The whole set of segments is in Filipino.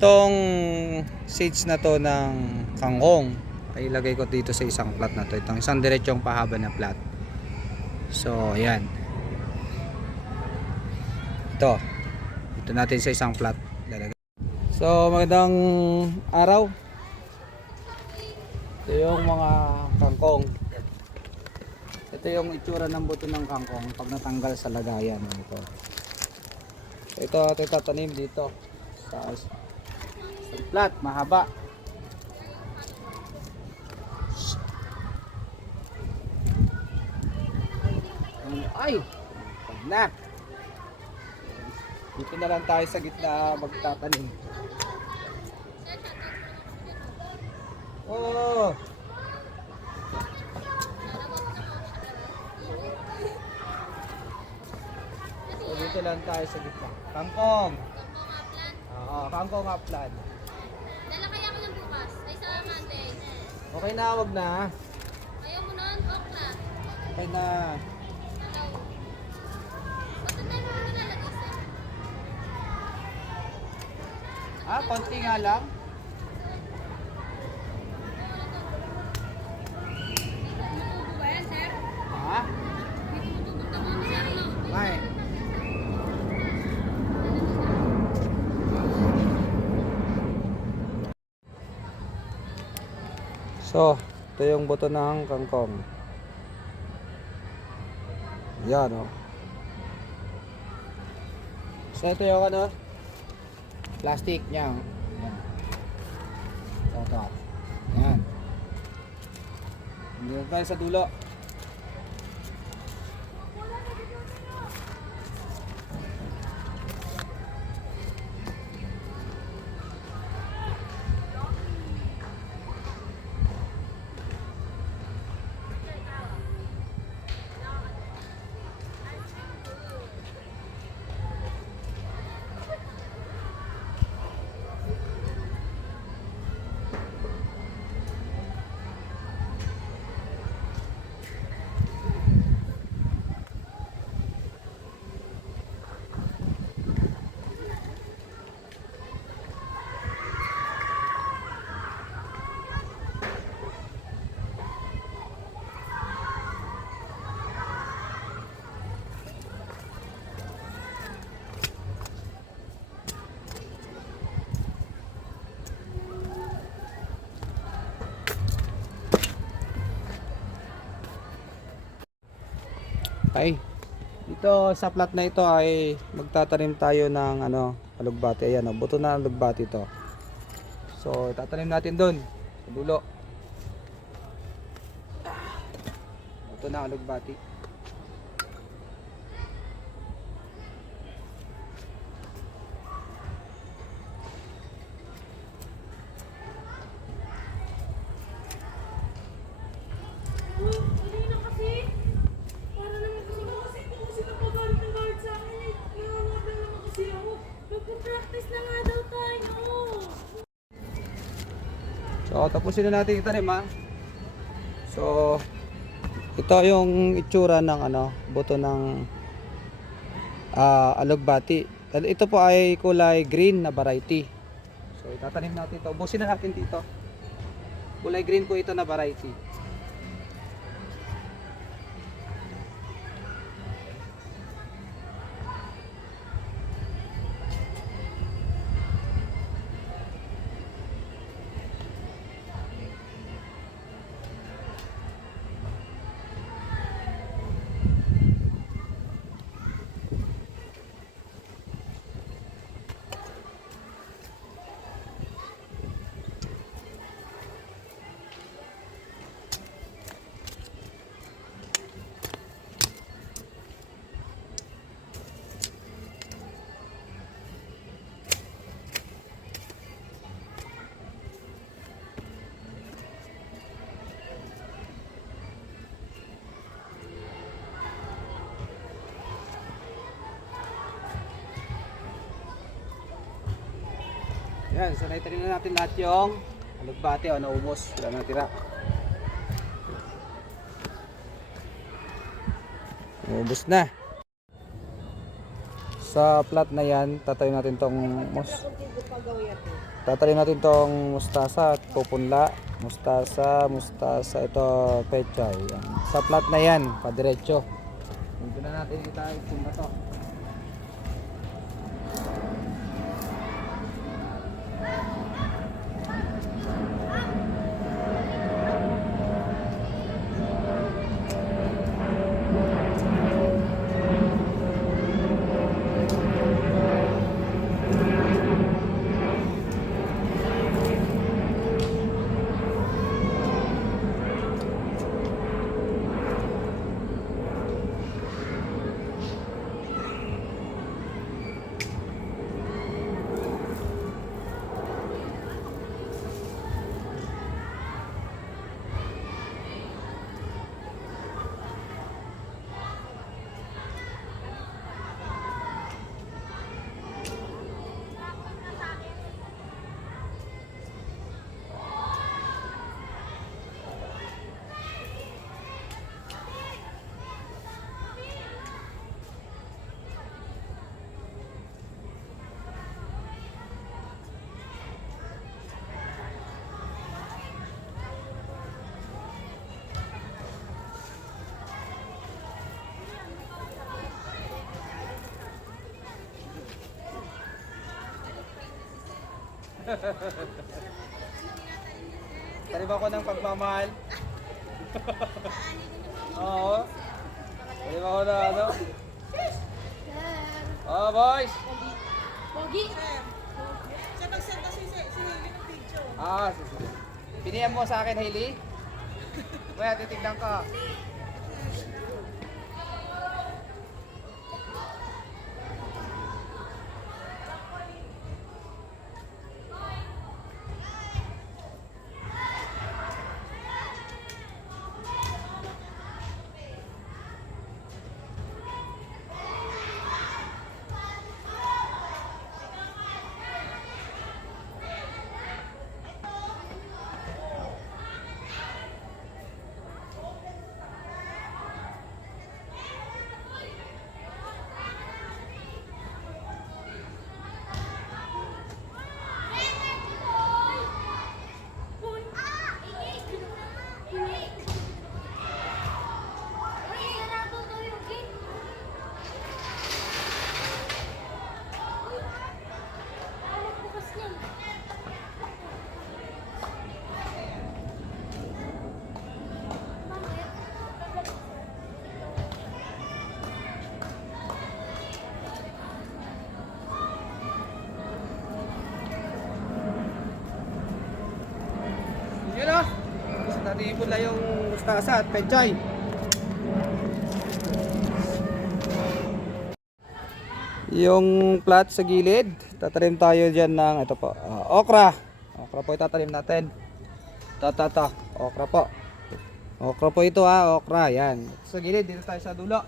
Itong seeds na to ng kangkong ay ilagay ko dito sa isang plat na to. Itong isang diretsong pahaba na plat. So ayan. Ito natin sa isang plat lalagay. So magandang araw. Ito yung mga kangkong. Ito yung itsura ng buto ng kangkong pag natanggal sa lagayan. Ito tatanim dito sa plat mahaba. Ay, pag na. Dito na lang tayo sa gitna magtatanim. Oh. So, dito lang tayo sa gitna. Kangkong. Oo, kangkong upland. Dala kaya ko ng bukas. Ay sa Monday. Okay na, wag na. Ayaw mo nun, okra. Okay na. Hello. Ba't ang dami mo nilalagay sa? Ah, konti nga lang. Tumutubo ba yan, sir? Ha? Hindi tumutubo ka mo, sir, no? Ay. So, ito yung buto ng kangkong. Yan, oh. So, ito yung ano? Plastic niya. Yan. Ito. Yan. Hindi tayo sa dulo. Ay, dito sa plat na ito ay magtatanim tayo ng ano, alugbati. Ayan, oh, buto na alugbati ito. So, tatanim natin doon sa dulo. Buto na alugbati. Hindi na kasi. Para naman kasi hindi ko kasi napagalit ng guard sa akin eh. Nangangagal naman kasi ako. Magpa-practice na nga daw tayo. So, tapusin na natin itanim, ha. So, ito yung itsura ng ano, buto ng alugbati. Ito po ay kulay green na variety. So, itatanim natin ito. Ubusin na natin dito. Kulay green po ito na variety. Yan, so naitanim na natin lahat yung alugbati, o naubos, wala na tira. Naubos na. Sa plat na yan, tatalim natin tong mustasa at pupunla. Mustasa, ito pechay. Yan. Sa plat na yan, padiretso. Dito na natin itong na to. Talim ako ng pagmamahal. Oo. Talim ako na ano. Oh, boys. Pogi! Siya nag-send kasi si Hailey ng video. Sige. Piniyam mo sa akin, Hailey? Kaya titignan ka. Hoy! Hoy, sarado daw yung gate. Uy! Alam bukas yan. Yun o. Gusto natin ipula yung mustasa at pechay. Yung plat sa gilid, tatalim tayo dyan ng ito po, okra. Okra po itatalim natin. Okra po. Okra po ito okra. Yan. Sa gilid, dito tayo sa dulo.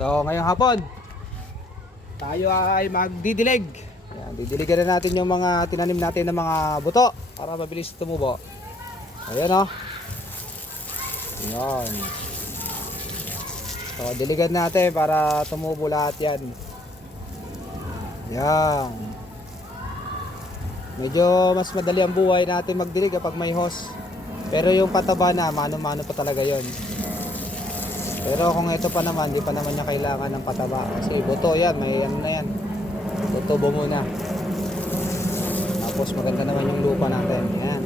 So ngayong hapon, tayo ay magdidilig. Ayan, didiligan na natin yung mga tinanim natin ng mga buto para mabilis tumubo. Ayan o. Ayan. So diligan natin para tumubo lahat yan. Ayan. Medyo mas madali ang buhay natin magdilig kapag may hose. Pero yung pataba na, mano-mano pa talaga yon. Pero kung ito pa naman, di pa naman niya kailangan ng pataba. Kasi buto yan, may ano na yan. Tutubo muna. Tapos maganda naman yung lupa natin. Yan.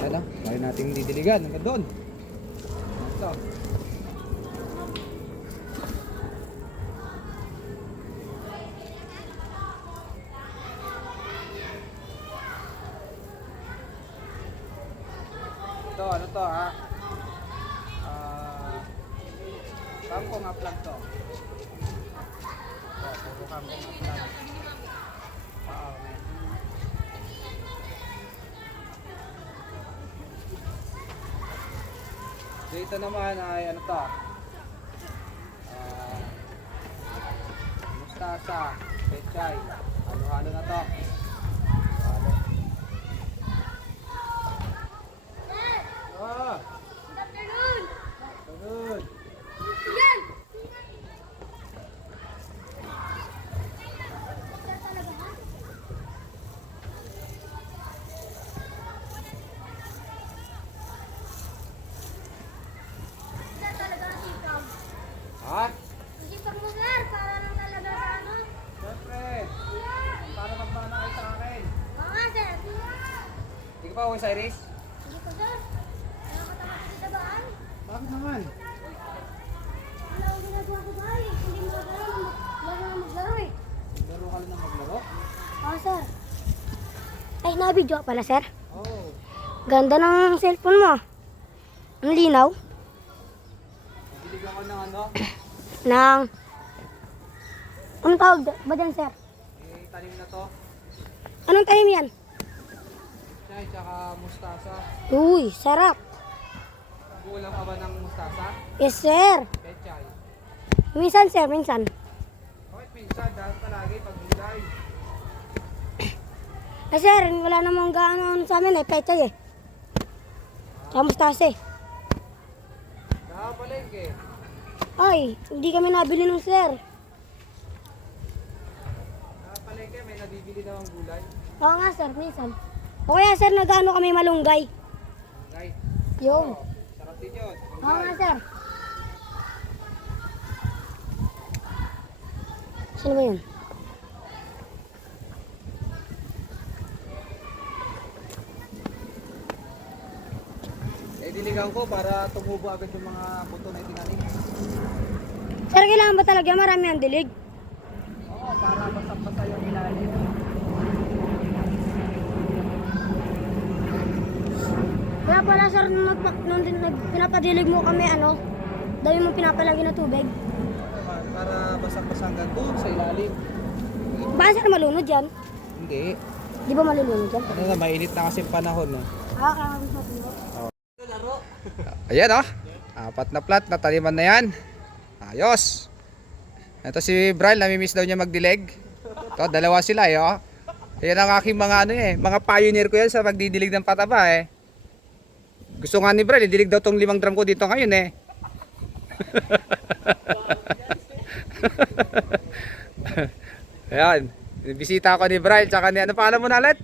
Yan o, tayo natin didiligan. Hanggang doon. Ito. Ito, ano to ha? Kangkong uplag to. Ito, puro kangkong uplag. Wow, man. Dito naman ay ano to? Mustasa, pechay. Halo-halo na to. Halo. Ah! Sunod! Ha? Isipag mo, sir, para lang talaga sa ano? Siyempre! Para magpana kayo sa akin. Oo nga, sir. Hindi ka pa uwi sa Iris? Sige po, sir. Nakakatawa sa dabaan. Bakit naman? Wala akong ginagawa ko, bay. Hindi mo maglaro. Wala na maglaro eh. Laro ka lang ng maglaro? Oo, sir. Ay, nabidyo ka pala, sir. Oo. Ganda ng cellphone mo. Ang linaw. Nagilig ako ng ano? Nang... Anong tawag ba dyan, sir? Tanim na to. Anong tanim yan? Chay, tsaka mustasa. Uy, sarap. Kulang ka ba ng mustasa? Yes, sir. Pechay. Minsan, sir, minsan. Bakit pinsan? Dahil palagi pag gulay. Ay, sir, wala namang gaano sa amin eh. Pechay eh. Tsaka mustasa eh. Nakapalengke. Ay, hindi kami nabili nung sir. Nakapalengke, may nabibili na ang gulay. Oo nga, sir, minsan. O kaya, sir, nag-ano kami malunggay. Guys, Yung. sarap din yun. Oo nga, sir. Sino ba yun? Diligan ko para tumubo agad yung mga buto na itinanim. Sir, kailangan ba talaga marami ang dilig? Oo, para basang-basa yung ilalim. Kaya pala, sir, nung pinapadilig mo kami, ano, dami mo pinapalagi na tubig. Para basang-basa hanggang doon sa ilalim. Baka, sir, malunod yan? Hindi. Di ba malulunod yan? Ano na, mainit na kasi panahon. No? Kaya kami sa tubo. Ayan oh. Apat na plat, nataniman na yan. Ayos. Ito si Bral, namimiss daw niya magdilig. Ito, dalawa sila eh oh. Yan ang aking mga ano eh, mga pioneer ko yan sa magdidilig ng pataba eh. Gusto nga ni Bral, idilig daw tong 5 drum ko dito ngayon eh. Ayan, bisita ako ni Bral, tsaka ni ano pangalan mo na ulit?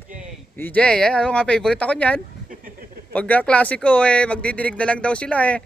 DJ. DJ, ano nga favorite ako niyan. Pag klasiko eh, magdidilig na lang daw sila eh.